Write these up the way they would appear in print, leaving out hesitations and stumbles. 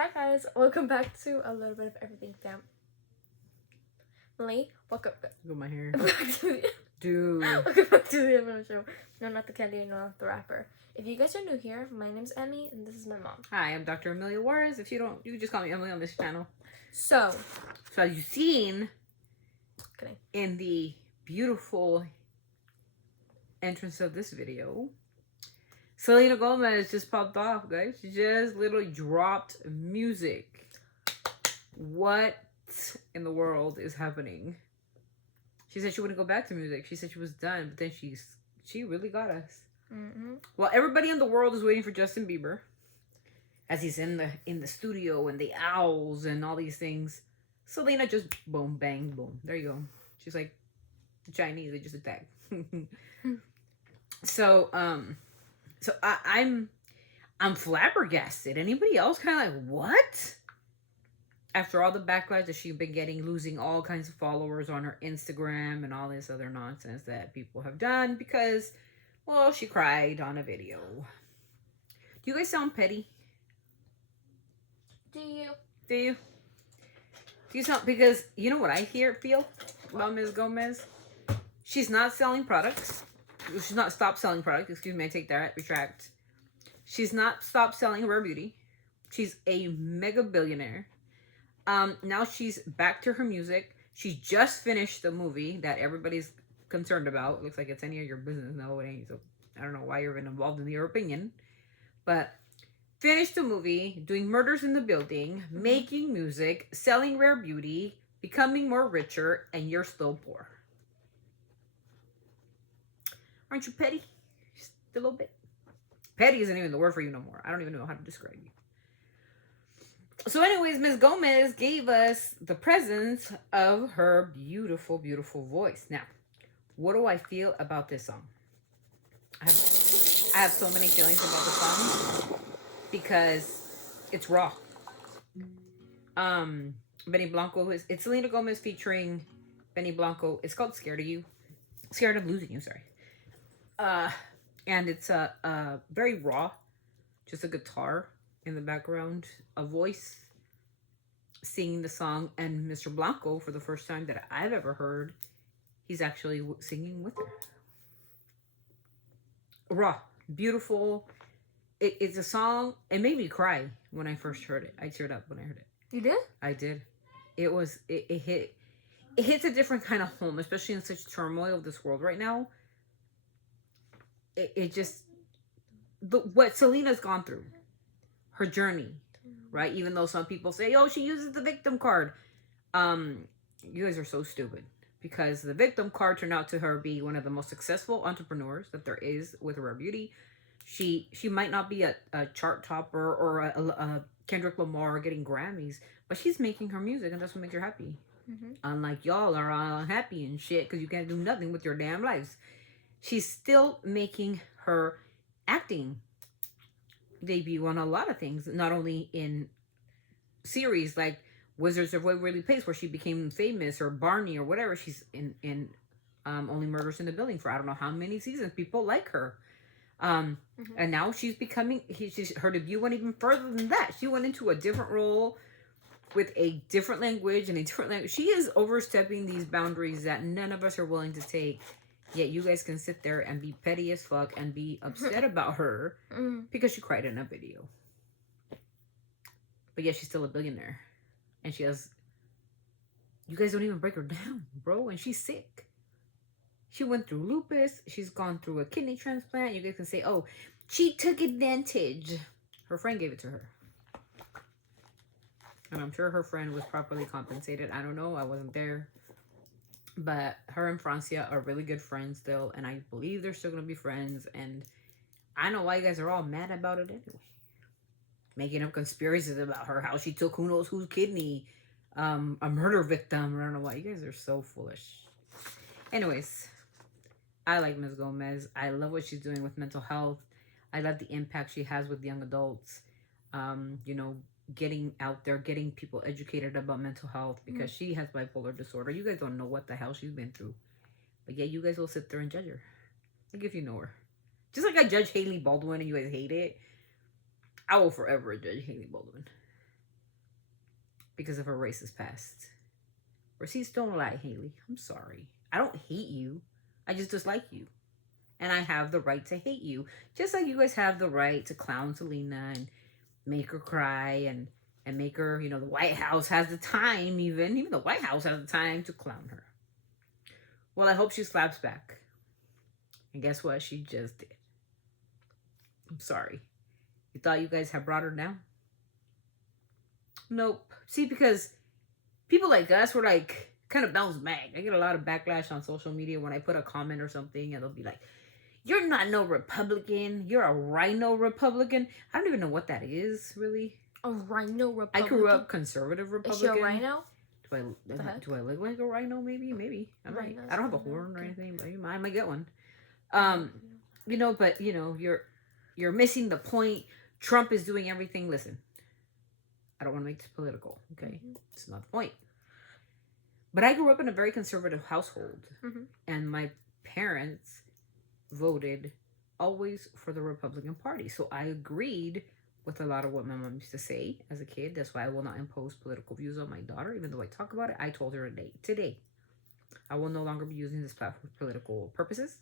Hi guys, welcome back to a little bit of everything family. Welcome Look at my hair. back to the Dude. welcome back to the Emily show. No, not the candy, no, the rapper. If you guys are new here, my name's Emmy and this is my mom. Hi, I'm Dr. Amelia Juarez. If you don't, you can just call me Emily on this channel. So as you've seen kidding. in the beautiful entrance of this video, Selena Gomez just popped off, guys. She just literally dropped music. What in the world is happening? She said she wouldn't go back to music. She said she was done, but then she really got us. Well, everybody in the world is waiting for Justin Bieber, as he's in the studio and the owls and all these things. Selena just boom, bang, boom. There you go. She's like the Chinese. They just attack. So I'm flabbergasted. Anybody else kind of like, what? After all the backlash that she's been getting, losing all kinds of followers on her Instagram and all this other nonsense that people have done because, well, she cried on a video. Do you guys sound petty? Do you? Do you sound, because you know what I feel about Ms. Gomez? She's not selling products. She's not stopped selling products. Excuse me, I take that, retract. She's not stopped selling Rare Beauty. She's a mega billionaire. Now she's back to her music. She just finished the movie that everybody's concerned about. It looks like it's any of your business. No, it ain't. So I don't know why you're even involved in your opinion. But finished the movie, doing Murders in the Building, making music, selling Rare Beauty, becoming more richer, and you're still poor. Aren't you petty? Just a little bit. Petty isn't even the word for you no more. I don't even know how to describe you. So anyways, Ms. Gomez gave us the presence of her beautiful, beautiful voice. Now, what do I feel about this song? I have so many feelings about the song because it's raw. Benny Blanco it's Selena Gomez featuring Benny Blanco. It's called Scared of You. Scared of Losing You, sorry. And it's very raw. Just a guitar in the background, a voice singing the song, and Mr. Blanco, for the first time that I've ever heard, he's actually singing with her. Raw, beautiful. It's a song. It made me cry when I first heard it. I teared up when I heard it. You did? I did. It hits a different kind of home, especially in such turmoil of this world right now. It just, what Selena's gone through, her journey, right? Even though some people say, oh, she uses the victim card. You guys are so stupid, because the victim card turned out to her be one of the most successful entrepreneurs that there is with Rare Beauty. She might not be a chart topper or a Kendrick Lamar getting Grammys, but she's making her music, and that's what makes her happy. Unlike y'all are all unhappy and shit because you can't do nothing with your damn lives. She's still making her acting debut on a lot of things, not only in series like Wizards of Waverly Place, where she became famous, or Barney, or whatever. She's in Only Murders in the Building for I don't know how many seasons. People like her. And now she's becoming, her debut went even further than that. She went into a different role with a different language and a different language. She is overstepping these boundaries that none of us are willing to take. Yet you guys can sit there and be petty as fuck and be upset about her because she cried in a video. But yet she's still a billionaire. And she has... You guys don't even break her down, bro. And she's sick. She went through lupus. She's gone through a kidney transplant. You guys can say, oh, she took advantage. Her friend gave it to her. And I'm sure her friend was properly compensated. I don't know. I wasn't there. But her and Francia are really good friends still. And I believe they're still going to be friends. And I know why you guys are all mad about it anyway. Making up conspiracies about her. How she took who knows whose kidney. A murder victim. I don't know why. You guys are so foolish. Anyways. I like Ms. Gomez. I love what she's doing with mental health. I love the impact she has with young adults. You know, getting out there, getting people educated about mental health, because she has bipolar disorder. You guys don't know what the hell she's been through. But yeah, you guys will sit there and judge her. Like if you know her. Just like I judge Hailey Baldwin and you guys hate it. I will forever judge Hailey Baldwin. because of her racist past. Receipts don't lie, Haley. I'm sorry. I don't hate you. I just dislike you. And I have the right to hate you. Just like you guys have the right to clown Selena and make her cry and make her, the White House has the time even the White House has the time to clown her. Well, I hope she slaps back. And guess what? She just did. I'm sorry. You thought you guys had brought her down? Nope. See, because people like us were like kind of bounce back. I get a lot of backlash on social media when I put a comment or something, and they'll be like, "You're not no Republican. You're a rhino Republican." I don't even know what that is, really. A rhino Republican? I grew up conservative Republican. Is she a rhino? Do I look like a rhino? Maybe. I don't have a horn or anything, but I might get one. But you're missing the point. Trump is doing everything. Listen, I don't want to make this political, okay? Mm-hmm. It's not the point. But I grew up in a very conservative household, and my parents voted always for the Republican Party. So I agreed with a lot of what my mom used to say as a kid. That's why I will not impose political views on my daughter, even though I talk about it. I told her today, I will no longer be using this platform for political purposes,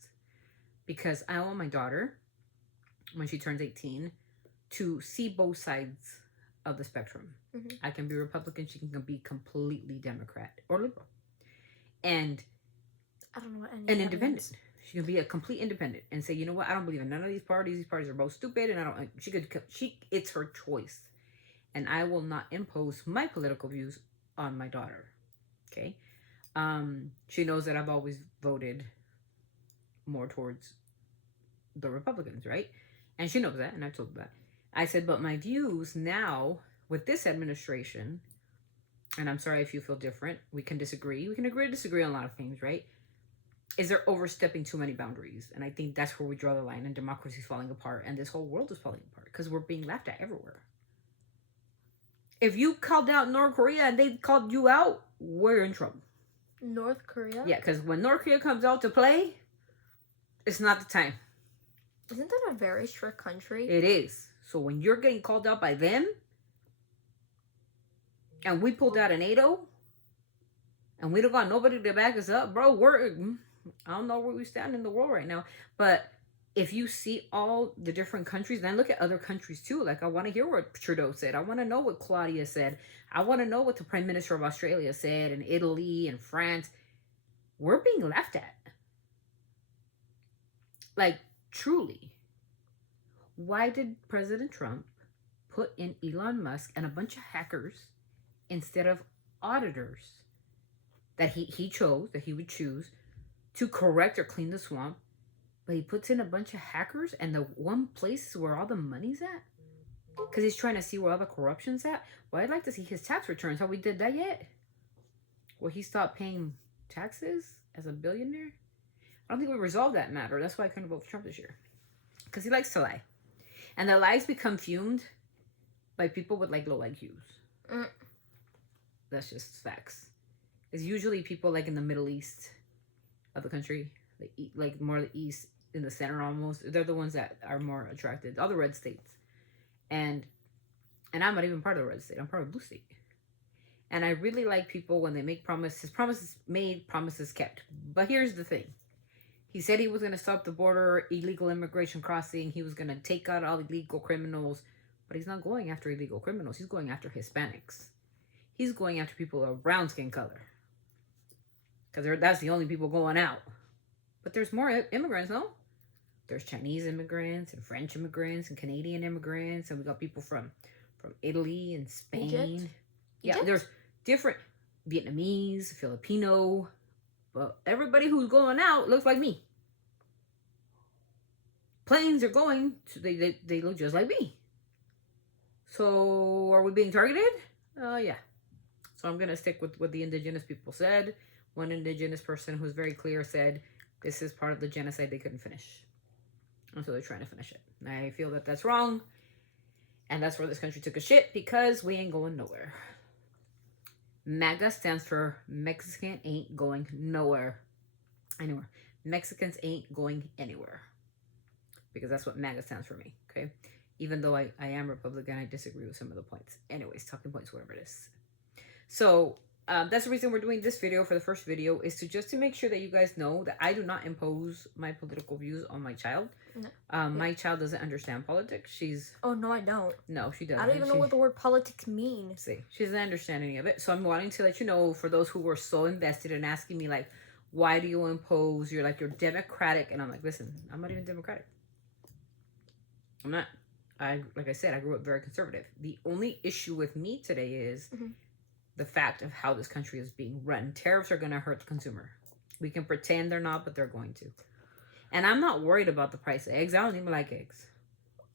because I want my daughter, when she turns 18, to see both sides of the spectrum. I can be Republican, she can be completely Democrat or liberal. And I don't know what an independent. Means. She can be a complete independent and say, you know what, I don't believe in none of these parties. These parties are both stupid, and it's her choice. And I will not impose my political views on my daughter. Okay? She knows that I've always voted more towards the Republicans, right? And she knows that, and I told her that. I said, but my views now with this administration, and I'm sorry if you feel different, we can disagree. We can agree to disagree on a lot of things, right? Is they're overstepping too many boundaries. And I think that's where we draw the line, and democracy is falling apart, and this whole world is falling apart because we're being laughed at everywhere. If you called out North Korea and they called you out, we're in trouble. North Korea? Yeah, because when North Korea comes out to play, it's not the time. Isn't that a very strict country? It is. So when you're getting called out by them, and we pulled out a NATO, and we don't got nobody to back us up, bro, I don't know where we stand in the world right now. But if you see all the different countries, then look at other countries too. Like, I want to hear what Trudeau said. I want to know what Claudia said. I want to know what the Prime Minister of Australia said, and Italy and France. We're being laughed at. Like, truly. Why did President Trump put in Elon Musk and a bunch of hackers instead of auditors that he chose, that he would choose to correct or clean the swamp? But he puts in a bunch of hackers, and the one place is where all the money's at, because he's trying to see where all the corruption's at. Well, I'd like to see his tax returns. Have we did that yet? Will he stop paying taxes as a billionaire? I don't think we resolved that matter. That's why I couldn't vote for Trump this year, because he likes to lie, and the lies become fumed by people with like low IQs. That's just facts. It's usually people like in the Middle East of the country, like more the east, in the center almost. They're the ones that are more attracted. All the red states, and I'm not even part of the red state. I'm part of blue state. And I really like people when they make promises. Promises made, promises kept. But here's the thing. He said he was going to stop the border, illegal immigration crossing. He was going to take out all illegal criminals. But he's not going after illegal criminals. He's going after Hispanics. He's going after people of brown skin color. Because that's the only people going out. But there's more immigrants, no? There's Chinese immigrants and French immigrants and Canadian immigrants. And we got people from Italy and Spain. Egypt? Yeah, there's different Vietnamese, Filipino. But everybody who's going out looks like me. Planes are going, so they look just like me. So are we being targeted? Yeah. So I'm going to stick with what the indigenous people said. One indigenous person who's very clear said, this is part of the genocide they couldn't finish. And so they're trying to finish it. And I feel that that's wrong. And that's where this country took a shit, because we ain't going nowhere. MAGA stands for Mexican ain't going nowhere. Anywhere. Mexicans ain't going anywhere. Because that's what MAGA stands for me, okay? Even though I am Republican, I disagree with some of the points. Anyways, talking points, whatever it is. So that's the reason we're doing this video for the first video, is to just to make sure that you guys know that I do not impose my political views on my child. No. My child doesn't understand politics. Oh, no, I don't. No, she doesn't. I don't even know what the word politics means. See, she doesn't understand any of it. So I'm wanting to let you know, for those who were so invested in asking me, like, why do you impose? You're Democratic. And I'm like, listen, I'm not even Democratic. I'm not. Like I said, I grew up very conservative. The only issue with me today is the fact of how this country is being run. Tariffs are going to hurt the consumer. We can pretend they're not, but they're going to. And I'm not worried about the price of eggs. I don't even like eggs.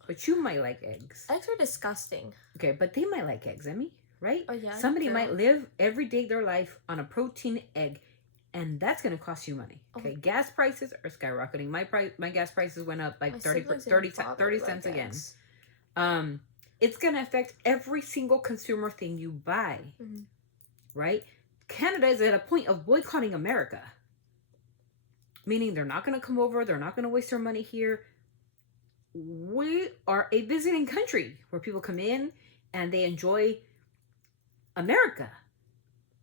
But you might like eggs. Eggs are disgusting. Okay, but they might like eggs, Emmy, right? Oh, yeah. Somebody might live every day of their life on a protein egg, and that's going to cost you money. Okay, gas prices are skyrocketing. My gas prices went up like 30 cents again. It's going to affect every single consumer thing you buy, right? Canada is at a point of boycotting America, meaning they're not going to come over. They're not going to waste their money here. We are a visiting country where people come in and they enjoy America.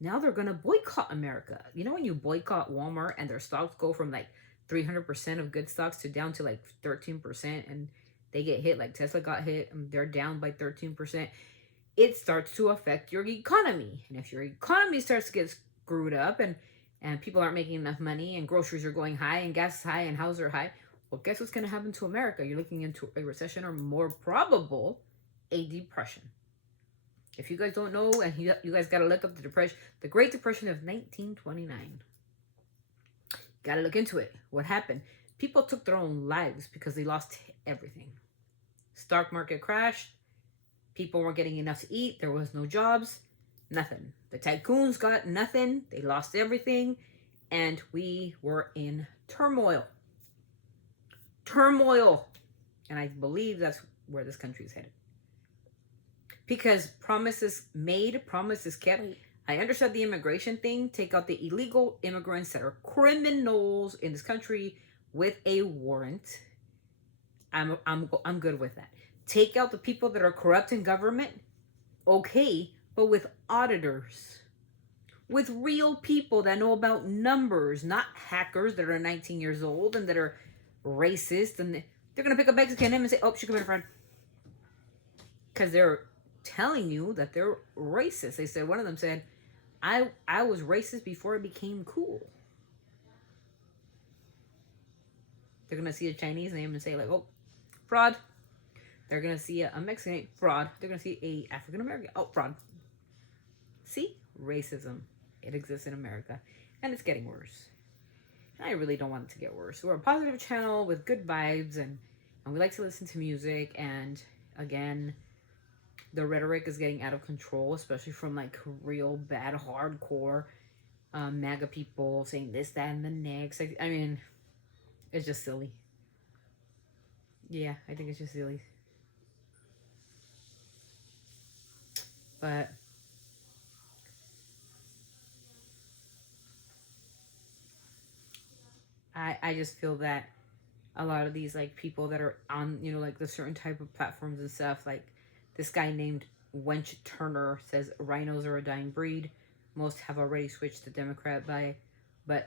Now they're going to boycott America. You know, when you boycott Walmart and their stocks go from like 300% of good stocks to down to like 13%, and they get hit, like Tesla got hit and they're down by 13%, it starts to affect your economy. And if your economy starts to get screwed up and people aren't making enough money and groceries are going high and gas is high and houses are high, well, guess what's going to happen to America? You're looking into a recession, or more probable, a depression. If you guys don't know, and you guys got to look up the Great Depression of 1929. Got to look into it. What happened? People took their own lives because they lost everything. Stock market crashed. People weren't getting enough to eat. There was no jobs. Nothing. The tycoons got nothing. They lost everything. And we were in turmoil. And I believe that's where this country is headed. Because promises made, promises kept. I understand the immigration thing. Take out the illegal immigrants that are criminals in this country with a warrant. I'm good with that. Take out the people that are corrupt in government. Okay, but with auditors. With real people that know about numbers, not hackers that are 19 years old and that are racist, and they're going to pick a Mexican name and say, oh, she committed a fraud. Because they're telling you that they're racist. They said, one of them said, I was racist before it became cool. They're going to see a Chinese name and say, like, oh, fraud. They're going to see a Mexican name, fraud. They're going to see a African American, oh, fraud. See? Racism. It exists in America. And it's getting worse. I really don't want it to get worse. We're a positive channel with good vibes, and we like to listen to music. And again, the rhetoric is getting out of control, especially from like real bad hardcore MAGA people saying this, that, and the next. I mean, it's just silly. Yeah, I think it's just silly. But I just feel that a lot of these like people that are on, you know, like the certain type of platforms and stuff, like this guy named Wench Turner says rhinos are a dying breed. Most have already switched to Democrat by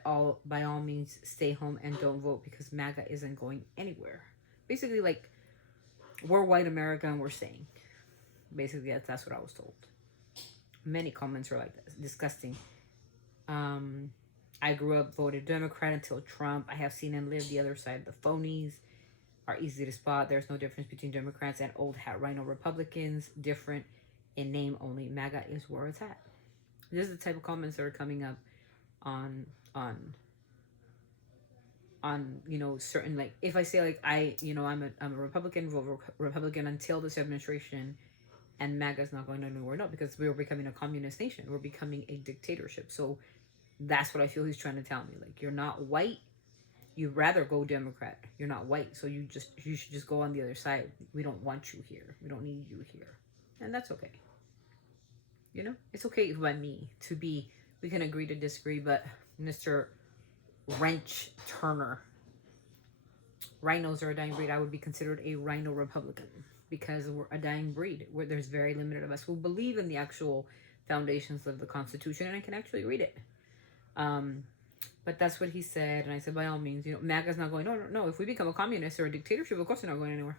all means stay home and don't vote because MAGA isn't going anywhere. Basically, like, we're white America and we're staying. Basically, that's what I was told. Many comments are like this, disgusting. I grew up voted Democrat until Trump. I have seen and lived the other side. The phonies are easy to spot. There's no difference between Democrats and old hat rhino Republicans. Different in name only. MAGA is where it's at. This is the type of comments that are coming up on you know, certain, like, if I say like I'm a Republican, vote Republican until this administration, and MAGA's not going anywhere. No, because we're becoming a communist nation. We're becoming a dictatorship. So that's what I feel he's trying to tell me. Like, you're not white. You'd rather go Democrat. You're not white, so you should just go on the other side. We don't want you here. We don't need you here. And that's okay. You know? It's okay by me to be, we can agree to disagree, but Mr. Wrench Turner, rhinos are a dying breed. I would be considered a rhino Republican because we're a dying breed. Where there's very limited of us who believe in the actual foundations of the Constitution, and I can actually read it. But that's what he said, and I said, by all means, MAGA's not going. No. If we become a communist or a dictatorship, of course we're not going anywhere.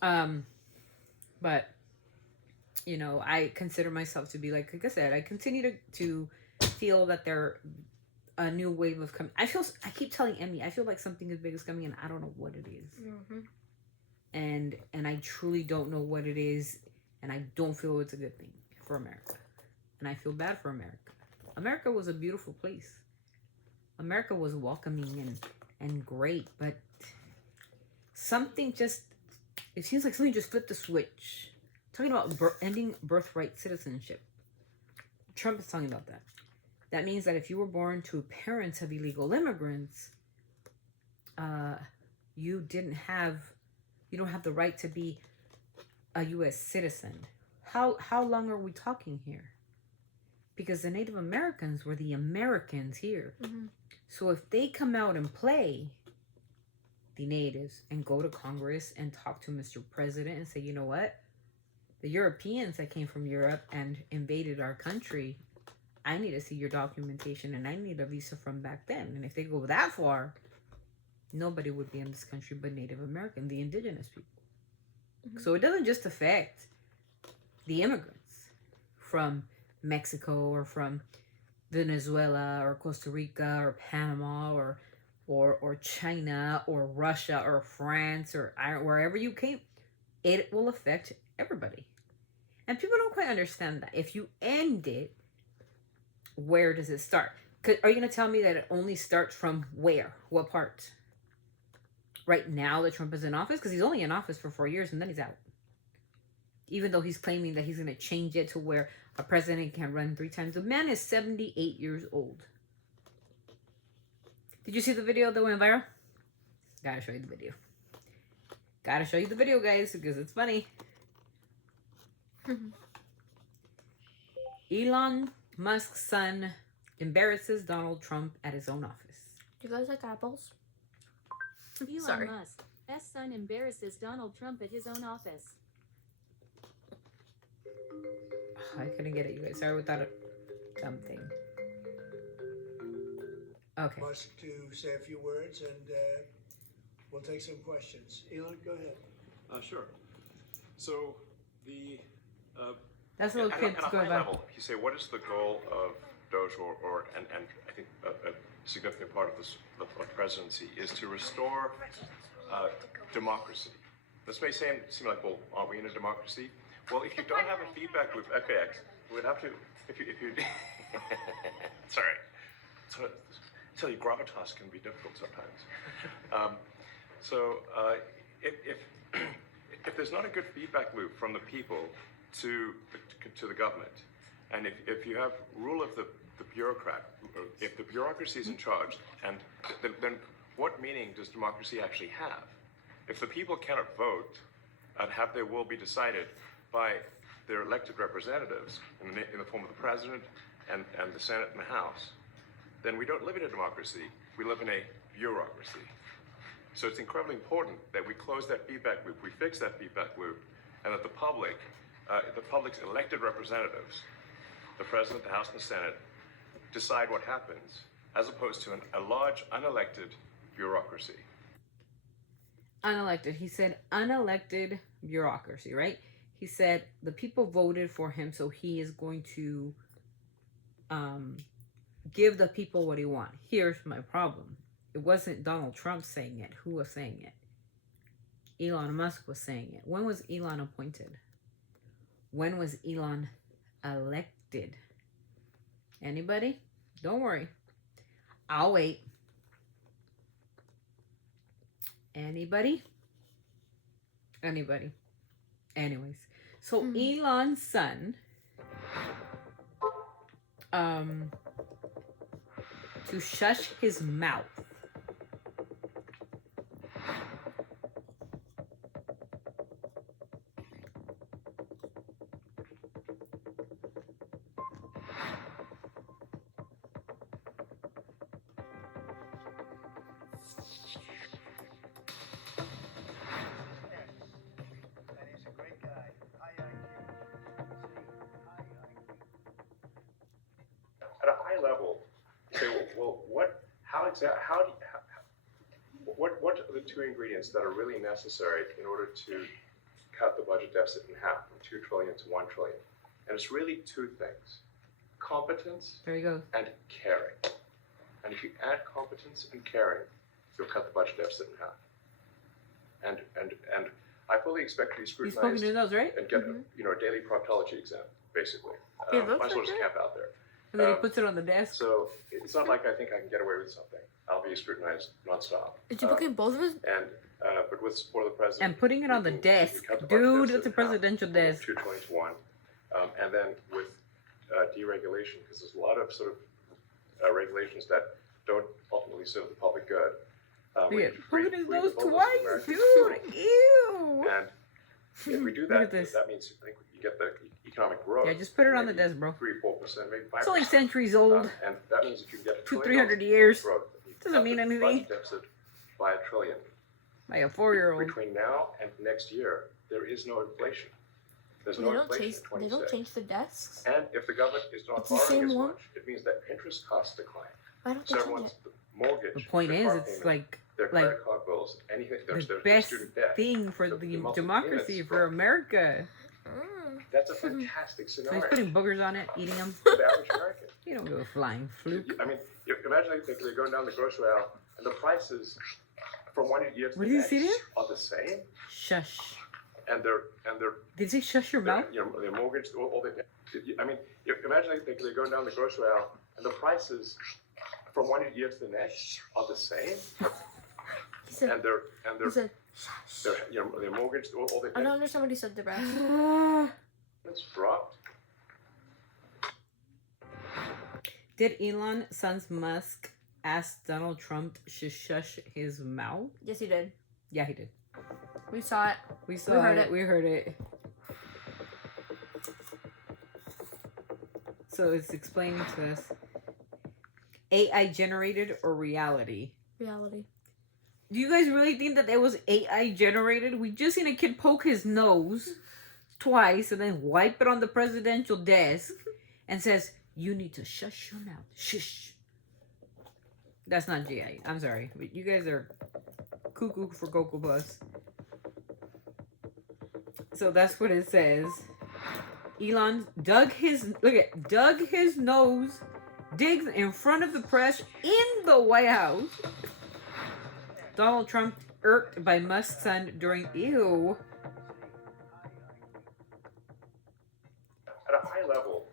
But I consider myself to be like I said, I continue to feel that there a new wave of coming. I keep telling Emmy, I feel like something as big is coming, and I don't know what it is. Mm-hmm. And I truly don't know what it is, and I don't feel it's a good thing for America, and I feel bad for America. America was a beautiful place. America was welcoming and great, but it seems like something just flipped the switch. Talking about ending birthright citizenship. Trump is talking about that. That means that if you were born to parents of illegal immigrants, you don't have the right to be a U.S. citizen. How long are we talking here? Because the Native Americans were the Americans here. Mm-hmm. So if they come out and play the natives and go to Congress and talk to Mr. President and say, you know what? The Europeans that came from Europe and invaded our country, I need to see your documentation and I need a visa from back then. And if they go that far, nobody would be in this country but Native American, the indigenous people. Mm-hmm. So it doesn't just affect the immigrants from Mexico or from Venezuela or Costa Rica or Panama or China or Russia or France or wherever you came. It will affect everybody. And people don't quite understand that. If you end it, where does it start? Are you going to tell me that it only starts from where? What part? Right now that Trump is in office? Because he's only in office for 4 years and then he's out. Even though he's claiming that he's going to change it to where a president can run 3 times. The man is 78 years old. Did you see the video that went viral? Gotta show you the video. Gotta show you the video, guys, because it's funny. Elon Musk's son embarrasses Donald Trump at his own office. Do you guys like apples? Elon Musk's son embarrasses Donald Trump at his own office. I couldn't get it, you guys. Sorry without a dumb thing. Okay. Musk to say a few words, and we'll take some questions. Elon, go ahead. Sure. So that's a little kid to at a go high about. level, you say, what is the goal of Doge and I think a significant part of this of the presidency is to restore democracy. This may seem like, well, are we in a democracy? Well, if you don't have a feedback loop, okay, we'd have to, if you sorry. So, tell you, gravitas can be difficult sometimes. If there's not a good feedback loop from the people to the government, and if you have rule of the bureaucrat, if the bureaucracy is in charge, and then what meaning does democracy actually have? If the people cannot vote and have their will be decided by their elected representatives in the form of the president and the Senate and the House, then we don't live in a democracy. We live in a bureaucracy. So it's incredibly important that we close that feedback loop, we fix that feedback loop, and that the public's elected representatives, the president, the House, and the Senate, decide what happens, as opposed to a large unelected bureaucracy. Unelected. He said unelected bureaucracy, right? He said the people voted for him, so he is going to give the people what he wants. Here's my problem. It wasn't Donald Trump saying it. Who was saying it? Elon Musk was saying it. When was Elon appointed? When was Elon elected? Anybody? Don't worry. I'll wait. Anybody? Anybody? Anyways. So Elon's son to shush his mouth. level, say, well, what are the two ingredients that are really necessary in order to cut the budget deficit in half from 2 trillion to 1 trillion? And it's really two things: competence There you go. and caring. And if you add competence and caring, you'll cut the budget deficit in half. And I fully expect to be He's poking scrutinized his nose, right? and get a daily proctology exam, basically. It looks might as well like just it. camp out there. And then he puts it on the desk. So it's not like I think I can get away with something. I'll be scrutinized nonstop. Did you book in both of us? And but with support of the president. And putting it on the we desk. cut the budget Dude, deficit that's a in half presidential from desk. 2 trillion to 1. And then with deregulation, because there's a lot of sort of regulations that don't ultimately serve the public good. We Yeah, need to free- poking his free the nose bulbous twice, American dude. people. Ew. And if we do Look that, at this. that means I think you get the economic growth. Yeah, just put it on the maybe desk, bro. 3-4%, maybe 5%. It's only centuries old. And that means if you get a 200-300 $1 years. growth, you Doesn't cut mean the anything. budget deficit by $1 trillion. Like a 4-year-old. Between now and next year, there is no inflation. There's They no don't inflation change. in They don't 26. change the desks. And if the government is not It's the borrowing same as one? much, it means that interest costs decline. Why don't they So change everyone's it? mortgage, The point their is, car it's payment, like their like credit card bills, anything, their the best student debt. thing for the the monthly democracy, payments for for- America. Mm. That's a fantastic So he's scenario putting boogers on it, eating them. for the average American. You don't give a flying fluke. I mean, imagine they're going down the grocery aisle and the prices from one year to What the did you next see there? are the same, Shush. and they're Did you shush your mouth? their mortgage, all their debt. I mean, imagine they're going down the grocery aisle and the prices from one year to the next are the same, He said. and He their said. Shush. their mortgage, all their I don't debt understand what he said, Debra. it's dropped. Did Elon Sons Musk ask Donald Trump to shush his mouth? Yes, he did. Yeah, he did. We saw it. We saw heard it. it. We heard it. So it's explaining to us AI generated or reality. Reality. Do you guys really think that was AI generated? We just seen a kid poke his nose twice and then wipe it on the presidential desk and says, "You need to shush your mouth. Shush." That's not GI. I'm sorry. But you guys are cuckoo for Cocoa Puffs. So that's what it says. Elon dug his nose, digs in front of the press in the White House. Donald Trump irked by Musk's son during ew. At a high level.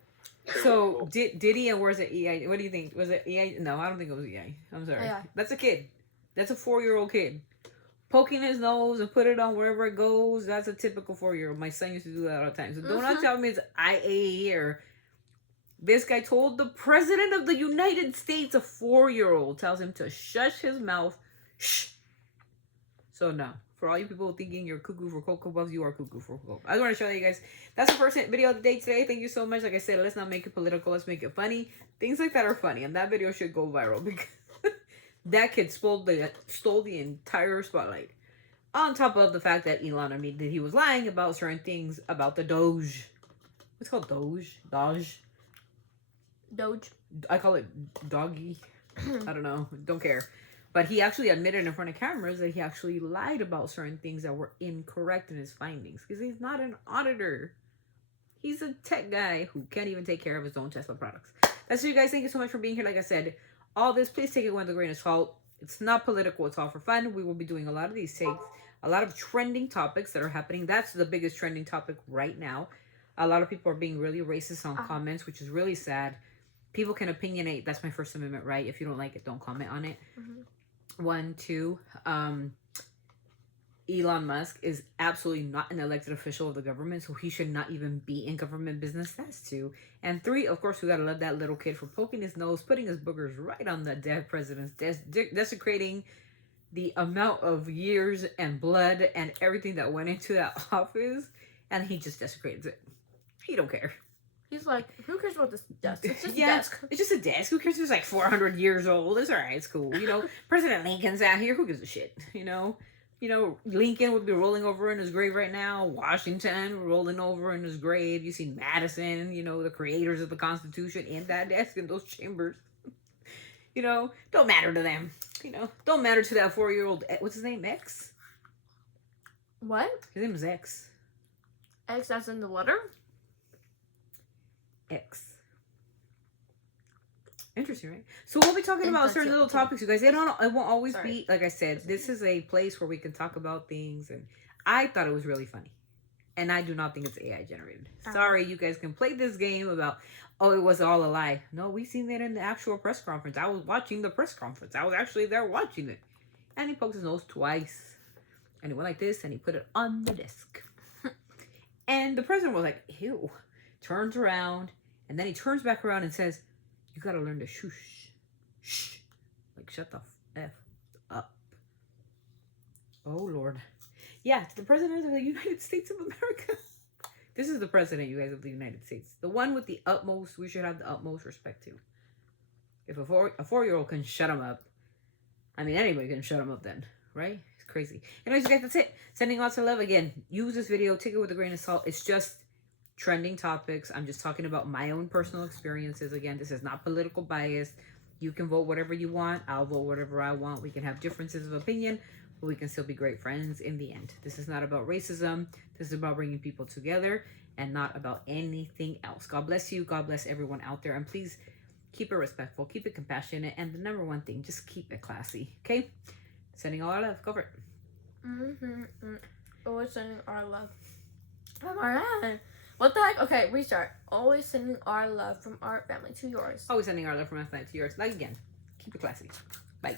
say, So well, did he, and where's the EI? What do you think? Was it EI? No, I don't think it was EI. I'm sorry. AI. That's a kid. That's a 4-year-old kid. Poking his nose and put it on wherever it goes. That's a typical 4-year-old. My son used to do that all the time. So don't not tell me it's IA here. This guy told the president of the United States, a 4-year-old, tells him to shush his mouth. Shh. So no. For all you people thinking you're cuckoo for Cocoa Puffs, you are cuckoo for Cocoa Puffs. I just want to show you guys. That's the first video of the day today. Thank you so much. Like I said, let's not make it political. Let's make it funny. Things like that are funny. And that video should go viral because that kid stole the entire spotlight. On top of the fact that Elon admitted that he was lying about certain things about the Doge. What's it called? Doge? Doge. I call it doggy. I don't know. Don't care. But he actually admitted in front of cameras that he actually lied about certain things that were incorrect in his findings. Because he's not an auditor. He's a tech guy who can't even take care of his own Tesla products. That's it, you guys. Thank you so much for being here. Like I said, all this, please take it with a grain of salt. It's not political. It's all for fun. We will be doing a lot of these takes. A lot of trending topics that are happening. That's the biggest trending topic right now. A lot of people are being really racist on comments, which is really sad. People can opinionate. That's my First Amendment right. If you don't like it, don't comment on it. 1, 2. Elon Musk is absolutely not an elected official of the government, so he should not even be in government business. That's 2. And 3, of course, we gotta love that little kid for poking his nose, putting his boogers right on the dead president's desk, desecrating the amount of years and blood and everything that went into that office, and he just desecrates it. He don't care. He's like, who cares about this desk? It's just a Yeah, desk. it's just a desk. Who cares? It's like 400 years old. It's all right. It's cool. You know, President Lincoln's out here. Who gives a shit? You know, You know, Lincoln would be rolling over in his grave right now. Washington rolling over in his grave. You see Madison, you know, the creators of the Constitution in that desk in those chambers. You know, don't matter to them. You know, don't matter to that 4-year-old. What's his name? X? What? His name is X. X as in the letter? X. Interesting, right? So we'll be talking about certain little topics, you guys. It won't always be, like I said, this is a place where we can talk about things, and I thought it was really funny. And I do not think it's AI generated. Sorry, you guys can play this game about, oh, it was all a lie. No, we seen that in the actual press conference. I was watching the press conference. I was actually there watching it. And he poked his nose twice. And he went like this, and he put it on the desk. And the president was like, ew. Turns around, and then he turns back around and says, you gotta learn to shush. Shh. Like, shut the F up. Oh, Lord. Yeah, it's the president of the United States of America. This is the president, you guys, of the United States. The one with the utmost, we should have the utmost respect to. If a 4-year-old can shut him up, I mean, anybody can shut him up then, right? It's crazy. Anyways, you guys, that's it. Sending lots of love. Again, use this video, take it with a grain of salt. It's just trending topics. I'm just talking about my own personal experiences. Again, this is not political bias. You can vote whatever you want. I'll vote whatever I want. We can have differences of opinion, but we can still be great friends in the end. This is not about racism. This is about bringing people together and not about anything else. God bless you. God bless everyone out there. And please keep it respectful. Keep it compassionate. And the number one thing, just keep it classy. Okay? Sending all our love. Go for it. Always sending our love. Alright. What the heck? Okay, restart. Always sending our love from our family to yours. Always sending our love from our family to yours. Like again, keep it classy. Bye.